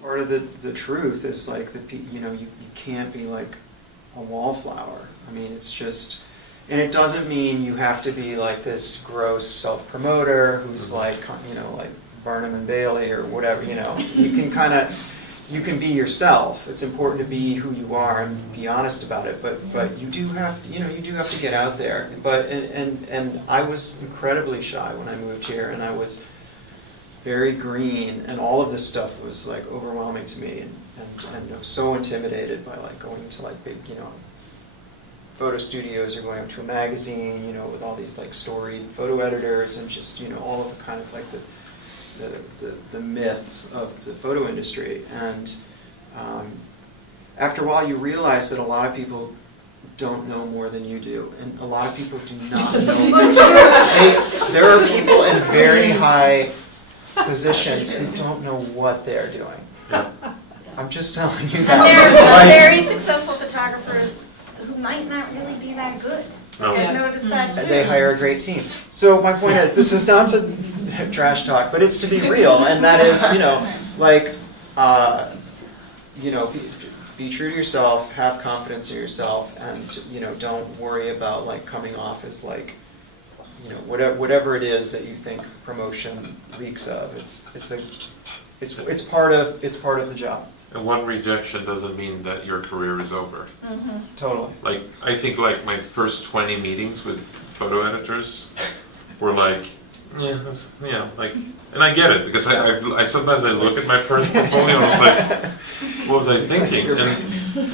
Part of the truth is like you can't be like a wallflower. I mean, it's just, and it doesn't mean you have to be like this gross self-promoter who's like, like Barnum and Bailey or whatever, you can be yourself. It's important to be who you are and be honest about it, but you do have to get out there. But and I was incredibly shy when I moved here, and I was very green, and all of this stuff was like overwhelming to me, and I was so intimidated by like going to like big photo studios or going up to a magazine with all these like storied photo editors and just all of the kind of like the myths of the photo industry. And after a while you realize that a lot of people don't know more than you do, and a lot of people do not know. There are people in very high positions who don't know what they're doing. Yeah. I'm just telling you that. And there are some very successful photographers who might not really be that good. No. I've noticed that too. They hire a great team. So my point is, this is not to trash talk, but it's to be real, and that is, be true to yourself, have confidence in yourself, and don't worry about like coming off as like, whatever it is that you think promotion reeks of. It's part of the job. And one rejection doesn't mean that your career is over. Mm-hmm. Totally. Like, I think like my first 20 meetings with photo editors were like, like, and I get it, because I sometimes I look at my first portfolio and I was like, what was I thinking?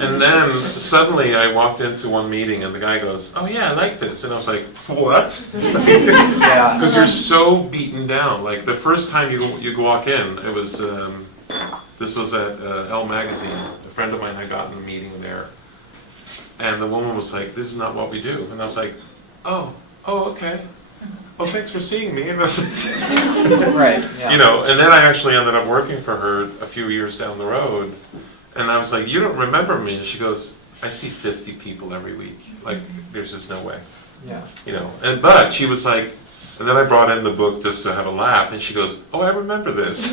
And then suddenly I walked into one meeting and the guy goes, oh yeah, I like this. And I was like, what? Yeah. Because you're so beaten down. Like the first time you walk in, it was, this was at Elle Magazine. A friend of mine had gotten a meeting there. And the woman was like, this is not what we do. And I was like, oh, okay. Oh, thanks for seeing me. And I was like, right. Yeah. And then I actually ended up working for her a few years down the road. And I was like, you don't remember me? And she goes, I see 50 people every week. Like, there's just no way. Yeah. But she was like, and then I brought in the book just to have a laugh, and she goes, oh, I remember this.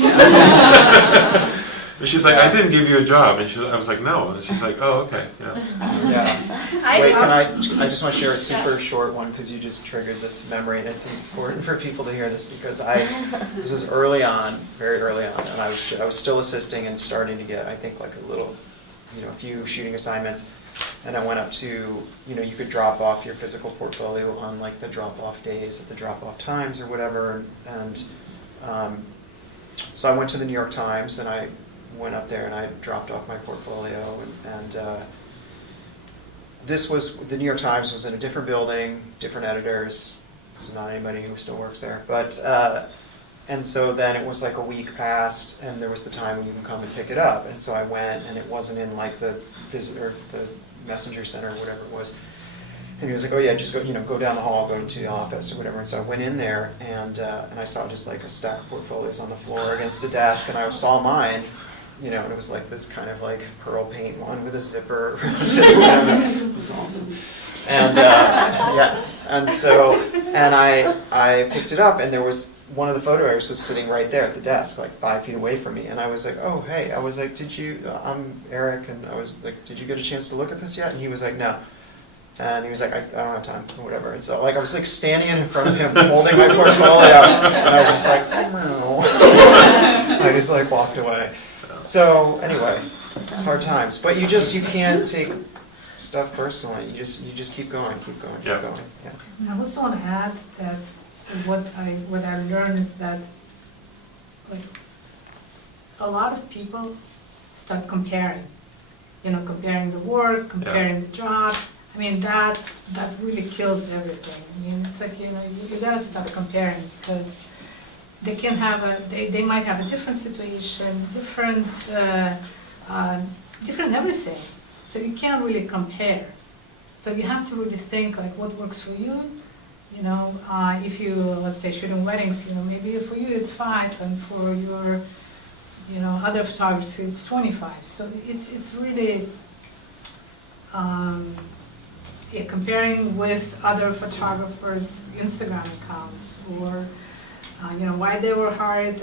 And she's like, I didn't give you a job. And I was like, no. And she's like, oh, okay. Yeah. Wait, I just want to share a super short one, because you just triggered this memory, and it's important for people to hear this, because this was early on, very early on, and I was still assisting and starting to get, I think, like a little, a few shooting assignments. And I went up to, you could drop off your physical portfolio on like the drop-off days at the drop-off times or whatever. And so I went to the New York Times, and I went up there and I dropped off my portfolio. And the New York Times was in a different building, different editors. There's not anybody who still works there. And so then it was like a week passed, and there was the time when you can come and pick it up. And so I went, and it wasn't in like the messenger center or whatever it was. And he was like, oh yeah, just go down the hall, go to the office or whatever. And so I went in there, and I saw just like a stack of portfolios on the floor against a desk, and I saw mine, and it was like the kind of like pearl paint one with a zipper. It was awesome. And and I picked it up, and there was one of the photo editors was sitting right there at the desk, like 5 feet away from me. And I was like, oh, hey. I was like, I'm Eric. And I was like, did you get a chance to look at this yet? And he was like, no. And he was like, I don't have time, or whatever. And so like I was like standing in front of him, holding my portfolio. And I was just like, no. I just like walked away. So anyway, it's hard times. But you can't take stuff personally. You just keep going. Yeah. I also want to add that what I learned is that like a lot of people start comparing, comparing the work, comparing the jobs. I mean that really kills everything. I mean it's like you gotta start comparing, because they can have they might have a different situation, different everything. So you can't really compare. So you have to really think like what works for you. If you, let's say, shooting weddings, maybe for you it's 5, and for your, other photographers it's 25. So it's really comparing with other photographers' Instagram accounts or why they were hired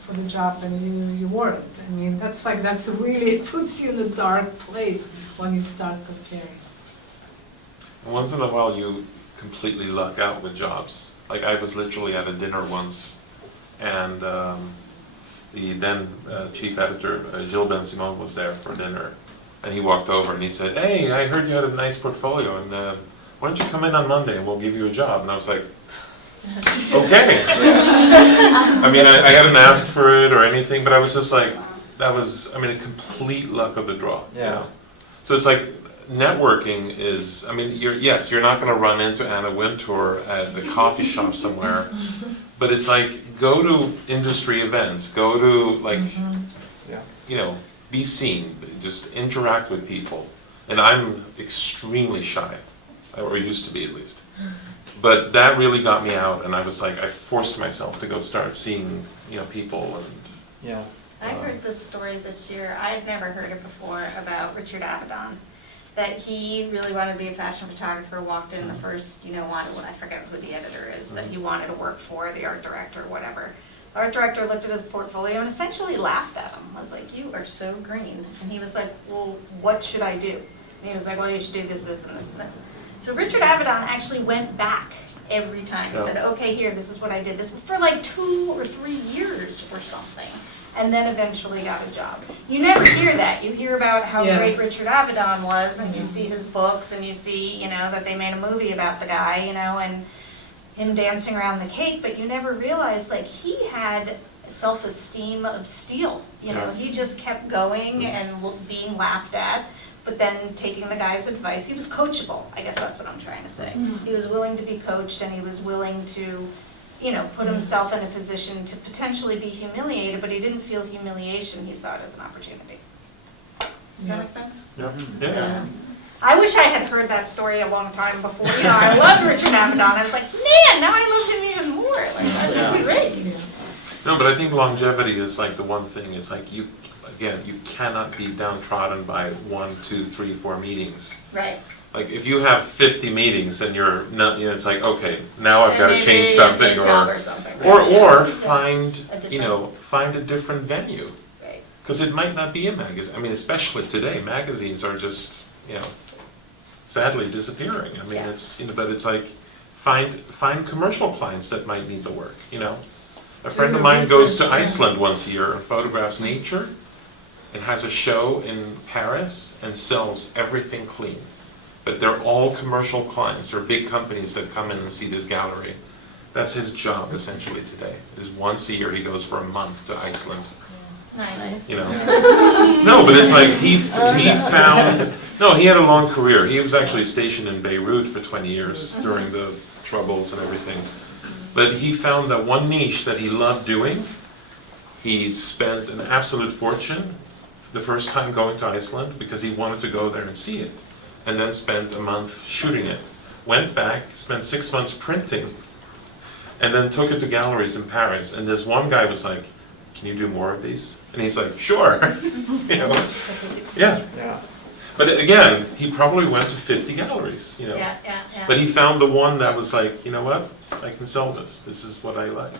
for the job and you weren't. I mean, that's really puts you in a dark place when you start comparing. Once in a while, you completely luck out with jobs. Like I was literally at a dinner once, and the then chief editor, Gilles Ben-Simon, was there for dinner. And he walked over and he said, "Hey, I heard you had a nice portfolio, and why don't you come in on Monday and we'll give you a job?" And I was like, okay. I mean, I hadn't asked for it or anything, but I was just like, that was, I mean, a complete luck of the draw. Yeah. You know? So it's like, networking is, I mean, you're not going to run into Anna Wintour at the coffee shop somewhere, but it's like, go to industry events, go to, like, Yeah. be seen, just interact with people. And I'm extremely shy, or used to be at least. But that really got me out, and I was like, I forced myself to go start seeing, people. And Yeah. I heard this story this year, I had never heard it before, about Richard Avedon. That he really wanted to be a fashion photographer, walked in the first, I forget who the editor is, that he wanted to work for, the art director, whatever. The art director looked at his portfolio and essentially laughed at him. I was like, "You are so green." And he was like, "Well, what should I do?" And he was like, "Well, you should do this, this, and this, and this." So Richard Avedon actually went back every time. He said, "Okay, here, this is what I did." This for like 2 or 3 years or something. And then eventually got a job. You never hear that. You hear about how great Richard Avedon was, and you see his books, and you see, that they made a movie about the guy, and him dancing around the cake, but you never realize, like, he had self-esteem of steel. He just kept going and being laughed at, but then taking the guy's advice. He was coachable, I guess that's what I'm trying to say. He was willing to be coached, and he was willing to put himself in a position to potentially be humiliated, but he didn't feel humiliation, he saw it as an opportunity. Does that make sense? yeah. I wish I had heard that story a long time before. I loved Richard Avedon. I was like, man, now I love him even more. Like, that was great. No, but I think longevity is like the one thing. It's like you cannot be downtrodden by 1, 2, 3, 4 meetings. Right. Like if you have 50 meetings and you're not, it's like, okay, now I've got to Maybe change a something, big job or something, right? or Yeah. find, A different- find a different venue. Right. Because it might not be a magazine. I mean, especially today, magazines are just, sadly disappearing. I mean, it's, but it's like, find commercial clients that might need the work, A friend of mine goes to Iceland once a year and photographs nature and has a show in Paris and sells everything clean. But they're all commercial clients or big companies that come in and see this gallery. That's his job essentially today. Is once a year he goes for a month to Iceland. Nice. No, but it's like he found. No, he had a long career. He was actually stationed in Beirut for 20 years during the Troubles and everything. But he found that one niche that he loved doing. He spent an absolute fortune the first time going to Iceland because he wanted to go there and see it. And then spent a month shooting it. Went back, spent 6 months printing, and then took it to galleries in Paris. And this one guy was like, "Can you do more of these?" And he's like, "Sure." Yeah. But again, he probably went to 50 galleries, Yeah. But he found the one that was like, you know what? I can sell this. This is what I like.